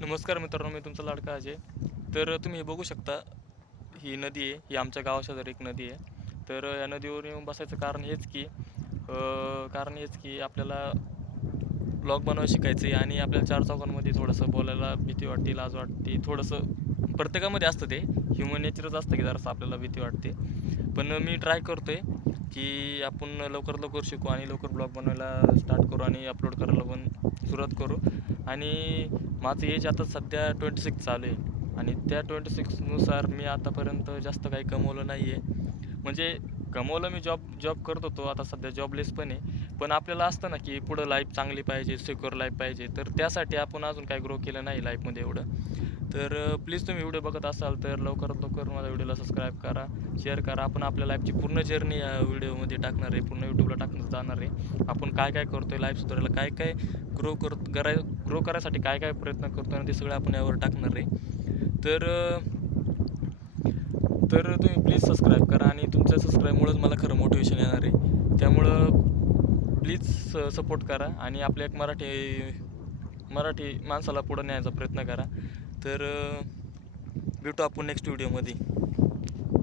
नमस्कार मित्रांनो, मी तुमचा लाडका अजय. तर तुम्ही हे बघू शकता, ही नदी आहे. ही आमच्या गावाशेजारी एक नदी आहे. तर या नदीवर येऊन बसायचं कारण हेच की आपल्याला ब्लॉग बनवायला शिकायचं आहे आणि आपल्याला चार चौघांमध्ये थोडंसं बोलायला भीती वाटते, लाज वाटते. थोडंसं प्रत्येकामध्ये असतं ते. ह्युमन नेचरच असतं की जरासं आपल्याला भीती वाटते. पण मी ट्राय करतो आहे की आपण लवकरात लवकर शिकू आणि लवकर ब्लॉग बनवायला स्टार्ट करू आणि अपलोड करायला पण सुरुवात करू. आणि माझं एज आता सध्या 26 चालू आहे आणि त्या 26नुसार मी आतापर्यंत जास्त काही कमवलं नाही आहे. म्हणजे कमवलं मी जॉब करत होतो, आता सध्या जॉबलेस पण आहे. पण आपल्याला असतं ना, की पुढं लाईफ चांगली पाहिजे, सिक्युअर लाईफ पाहिजे. तर त्यासाठी आपण अजून काही ग्रो केलं नाही लाईफमध्ये एवढं. तर प्लीज तुम्ही व्हिडिओ बघत असाल तर लवकरात लवकर माझ्या व्हिडिओला सबस्क्राईब करा, शेअर करा. आपण आपल्या लाईफची पूर्ण जर्नी या व्हिडिओमध्ये टाकणार आहे, पूर्ण यूट्यूबला टाकण्यात जाणार आहे. आपण काय काय करतो आहे लाईफ सुधारायला, काय काय ग्रो करायसाठी काय काय प्रयत्न करतो आणि ते सगळं आपण यावर टाकणार आहे. तर तुम्ही प्लीज सबस्क्राईब करा आणि तुमच्या सबस्क्राईबमुळेच मला खरं मोटिवेशन येणार आहे. त्यामुळं प्लीज सपोर्ट करा आणि आपल्या एक मराठी माणसाला पुढं न्यायचा प्रयत्न करा. तर भेटू आपण नेक्स्ट व्हिडिओमध्ये.